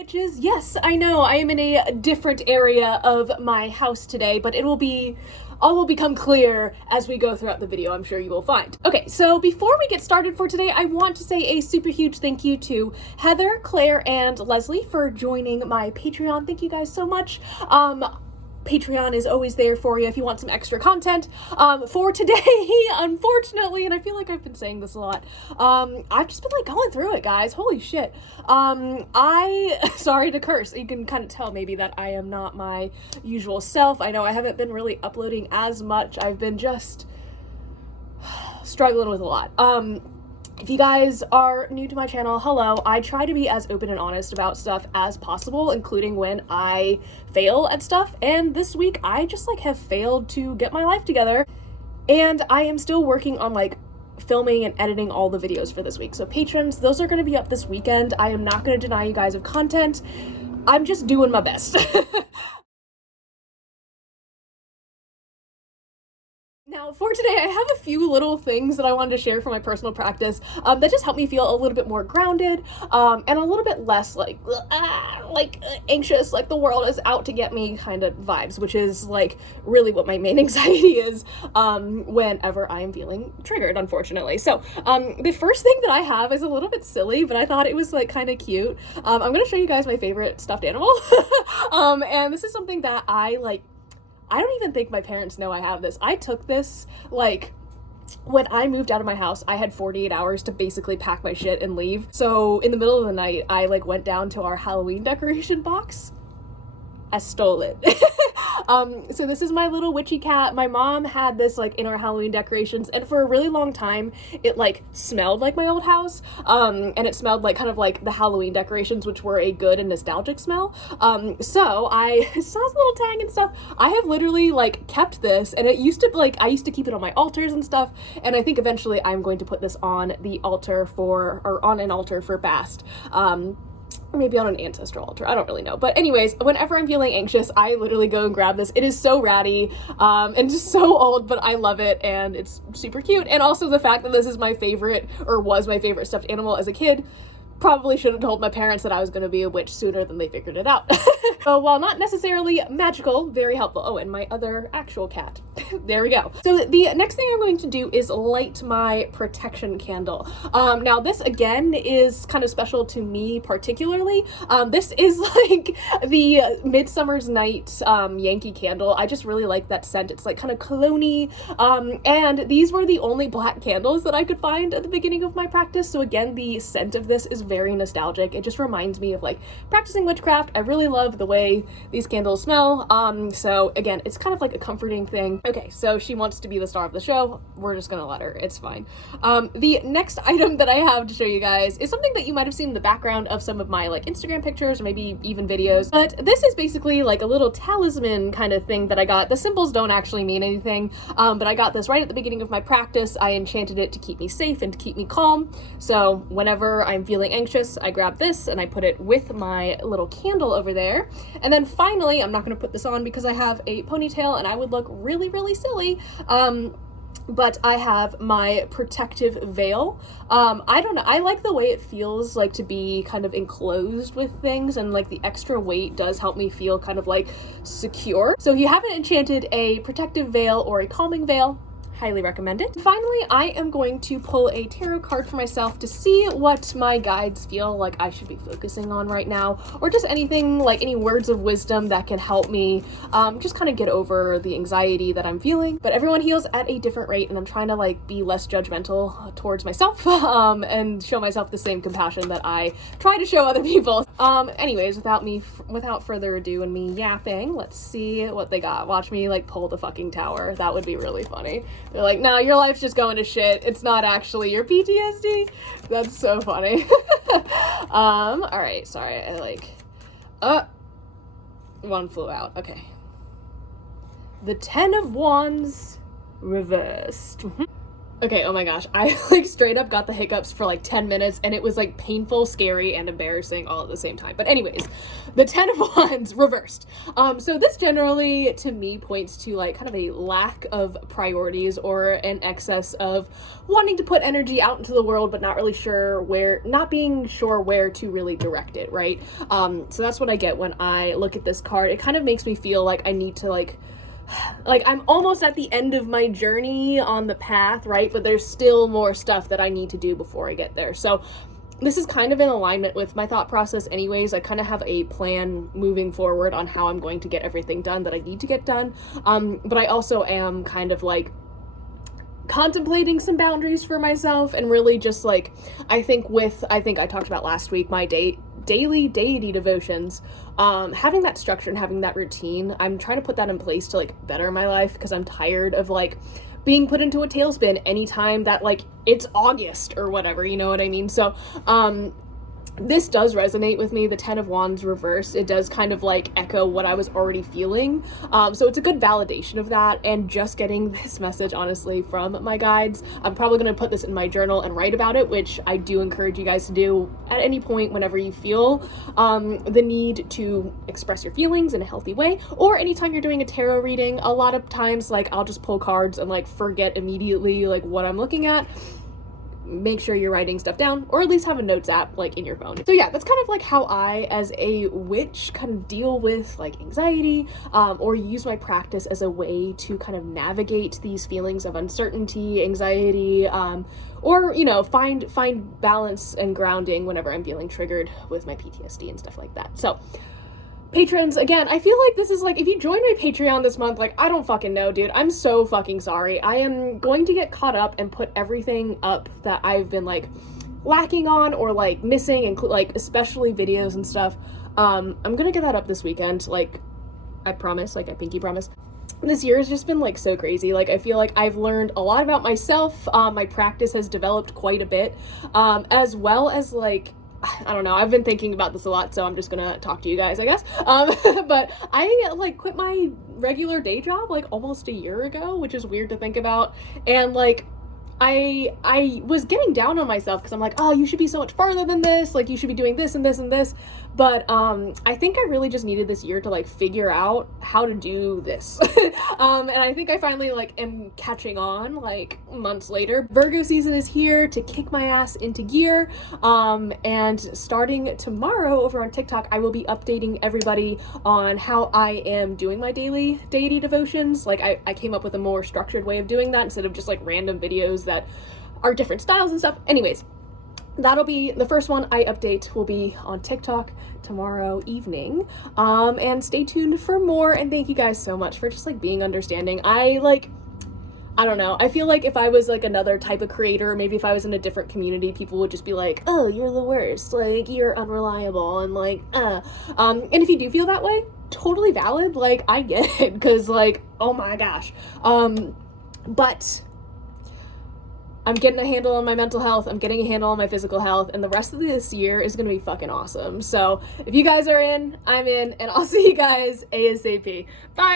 witches. Yes, I know, I am in a different area of my house today, but all will become clear as we go throughout the video, I'm sure you will find. Okay, so before we get started for today, I want to say a super huge thank you to Heather, Claire, and Leslie for joining my Patreon. Thank you guys so much. Patreon is always there for you if you want some extra content. For today, unfortunately, and I feel like I've been saying this a lot, I've just been like going through it, guys. Holy shit. Sorry to curse. You can kind of tell maybe that I am not my usual self. I know I haven't been really uploading as much. I've been just struggling with a lot. If you guys are new to my channel, hello. I try to be as open and honest about stuff as possible, including when I fail at stuff. And this week, I just have failed to get my life together. And I am still working on filming and editing all the videos for this week. So patrons, those are going to be up this weekend. I am not going to deny you guys of content. I'm just doing my best. Now, for today, I have a few little things that I wanted to share from my personal practice that just help me feel a little bit more grounded and a little bit less anxious, like the world is out to get me kind of vibes, which is really what my main anxiety is whenever I'm feeling triggered, unfortunately. So the first thing that I have is a little bit silly, but I thought it was kind of cute. I'm going to show you guys my favorite stuffed animal. And this is something that I don't even think my parents know I have this. I took this, when I moved out of my house, I had 48 hours to basically pack my shit and leave. So in the middle of the night, I went down to our Halloween decoration box. I stole it. So this is my little witchy cat. My mom had this in our Halloween decorations, and for a really long time it smelled like my old house, and it smelled like the Halloween decorations, which were a good and nostalgic smell. So I saw this little tag and stuff. I have literally kept this, and it used to I used to keep it on my altars and stuff, and I think eventually I'm going to put this on the altar on an altar for Bast. Maybe on an ancestral altar, I don't really know. But anyways, whenever I'm feeling anxious, I literally go and grab this. It is so ratty, and just so old, but I love it, and it's super cute. And also the fact that this is my favorite, or was my favorite stuffed animal as a kid, probably should have told my parents that I was going to be a witch sooner than they figured it out. So while not necessarily magical, very helpful. Oh, and my other actual cat. There we go. So the next thing I'm going to do is light my protection candle. Now this again is kind of special to me particularly. This is the Midsummer's Night Yankee candle. I just really like that scent. It's kind of cologne-y. And these were the only black candles that I could find at the beginning of my practice. So again, the scent of this is very nostalgic. It just reminds me of practicing witchcraft. I really love the way these candles smell. So again, it's kind of a comforting thing. Okay, so she wants to be the star of the show. We're just gonna let her. It's fine. The next item that I have to show you guys is something that you might have seen in the background of some of my Instagram pictures or maybe even videos. But this is basically a little talisman kind of thing that I got. The symbols don't actually mean anything, but I got this right at the beginning of my practice. I enchanted it to keep me safe and to keep me calm. So whenever I'm feeling anxious, I grab this and I put it with my little candle over there. And then finally, I'm not going to put this on because I have a ponytail and I would look really, really silly. But I have my protective veil. I don't know, I like the way it feels to be kind of enclosed with things, and the extra weight does help me feel kind of secure. So if you haven't enchanted a protective veil or a calming veil, highly recommend it. Finally, I am going to pull a tarot card for myself to see what my guides feel like I should be focusing on right now, or just anything, any words of wisdom that can help me just kind of get over the anxiety that I'm feeling. But everyone heals at a different rate, and I'm trying to be less judgmental towards myself and show myself the same compassion that I try to show other people. Anyways, without further ado and me yapping, let's see what they got. Watch me pull the fucking tower. That would be really funny. They're like, no, your life's just going to shit. It's not actually your PTSD. That's so funny. All right, sorry. One flew out. Okay. The 10 of Wands reversed. Okay, oh my gosh. I like straight up got the hiccups for like 10 minutes and it was like painful, scary, and embarrassing all at the same time. But anyways, the 10 of Wands reversed. So this generally to me points to like kind of a lack of priorities or an excess of wanting to put energy out into the world but not really sure where, not being sure where to really direct it, right? So that's what I get when I look at this card. It kind of makes me feel like I need to like I'm almost at the end of my journey on the path, right? But there's still more stuff that I need to do before I get there. So this is kind of in alignment with my thought process anyways. I kind of have a plan moving forward on how I'm going to get everything done that I need to get done. But I also am kind of like contemplating some boundaries for myself and really just like, I think I talked about last week, my daily deity devotions, having that structure and having that routine. I'm trying to put that in place to like better my life because I'm tired of like being put into a tailspin anytime that like it's August or whatever, you know what I mean? So this does resonate with me. The 10 of Wands reversed, it does kind of like echo what I was already feeling. So it's a good validation of that, and just getting this message honestly from my guides. I'm probably going to put this in my journal and write about it, which I do encourage you guys to do at any point whenever you feel the need to express your feelings in a healthy way, or anytime you're doing a tarot reading. A lot of times like I'll just pull cards and like forget immediately like what I'm looking at. Make sure you're writing stuff down, or at least have a notes app like in your phone. So yeah, that's kind of like how I as a witch kind of deal with like anxiety, or use my practice as a way to kind of navigate these feelings of uncertainty, anxiety, or you know, find balance and grounding whenever I'm feeling triggered with my PTSD and stuff like that. So patrons, again, I feel like this is like, if you join my Patreon this month, like, I don't fucking know, dude. I'm so fucking sorry. I am going to get caught up and put everything up that I've been, like, lacking on or, like, missing, and like, especially videos and stuff. I'm gonna get that up this weekend, like, I promise, like, I pinky promise. This year has just been, like, so crazy. Like, I feel like I've learned a lot about myself. My practice has developed quite a bit, as well as, like, I don't know, I've been thinking about this a lot, so I'm just gonna talk to you guys, I guess. But I like quit my regular day job like almost a year ago, which is weird to think about. And like I was getting down on myself because I'm like, oh, you should be so much farther than this, like you should be doing this and this and this. But I think I really just needed this year to like figure out how to do this. And I think I finally like am catching on like months later. Virgo season is here to kick my ass into gear. And starting tomorrow over on TikTok, I will be updating everybody on how I am doing my daily deity devotions. Like I came up with a more structured way of doing that instead of just like random videos that are different styles and stuff. Anyways, that'll be the first one I update, will be on TikTok tomorrow evening. And stay tuned for more, and thank you guys so much for just like being understanding. I don't know, I feel like if I was like another type of creator, maybe if I was in a different community, people would just be like, oh, you're the worst, like you're unreliable, and like and if you do feel that way, totally valid, like I get it, because like, oh my gosh, but I'm getting a handle on my mental health, I'm getting a handle on my physical health, and the rest of this year is gonna be fucking awesome. So if you guys are in, I'm in, and I'll see you guys ASAP. Bye!